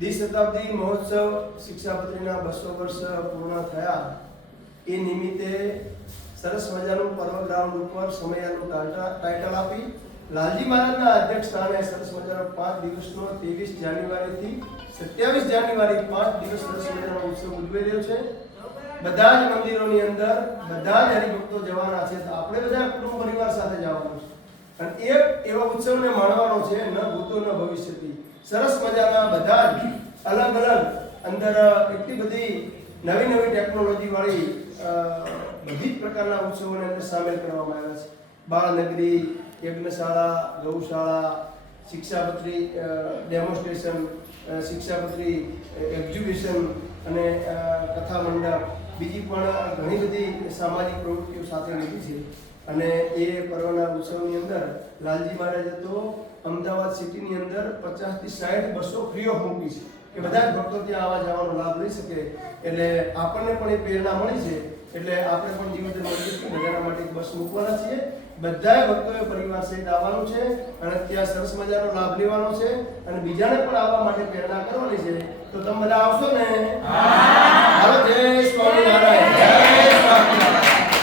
દ્વિશતાબ્દી મહોત્સવ શિક્ષાપત્રીના બસો વર્ષ પૂર્ણ થયા. એ નિમિત્તે સરસ મજાનું પર્વ ગ્રાઉન્ડ ઉપર સમયાનું ટાઇટલ આપી લાલજી મહારાજના અધ્યક્ષ સ્થાને સરસ મજાનો પાંચ દિવસનો ત્રેવીસ જાન્યુઆરીથી સત્યાવીસ જાન્યુઆરી પાંચ દિવસ સરસ મજાનો ઉત્સવ ઉજવી રહ્યો છે. બધા જ મંદિરોની અંદર બધા જ હરિભક્તો જવાના છે. આપણે બધા કુટુંબ પરિવાર સાથે જવાનું છે. અને એ એવા ઉત્સવને માણવાનો છે, ન ભૂતો, ન ભવિષ્યથી સરસ મજાના બધા જ અલગ અલગ અંદર એટલી બધી નવી નવી ટેકનોલોજીવાળી બધી જ પ્રકારના ઉત્સવોને અંદર સામેલ કરવામાં આવ્યા છે. બાળનગરી, યજ્ઞશાળા, ગૌશાળા, શિક્ષાપત્રી ડેમોન્સ્ટ્રેશન શિક્ષાપત્રી એક્ઝિબિશન અને કથા મંડપ બીજી પણ ઘણી બધી સામાજિક પ્રવૃત્તિઓ સાથે લીધી છે. અને એ પર્વના ઉત્સવની અંદર લાલજી મહારાજે તો અમદાવાદ સિટીની અંદર પચાસથી સાઠ બસો ફ્રી ઓફ મૂકી છે. કે બધા જ ભક્તો ત્યાં આવવા જવાનો લાભ લઈ શકે. એટલે આપણને પણ એ પ્રેરણા મળી છે. એટલે આપણે પણ જીવન બધાના માટે બસ મૂકવાના છીએ. બધા ભક્તોએ પરિવાર સહિત આવવાનું છે અને ત્યાં સરસ મજાનો લાભ લેવાનો છે. અને બીજાને પણ આવવા માટે પ્રેરણા કરવાની છે. તો તમે બધા આવશો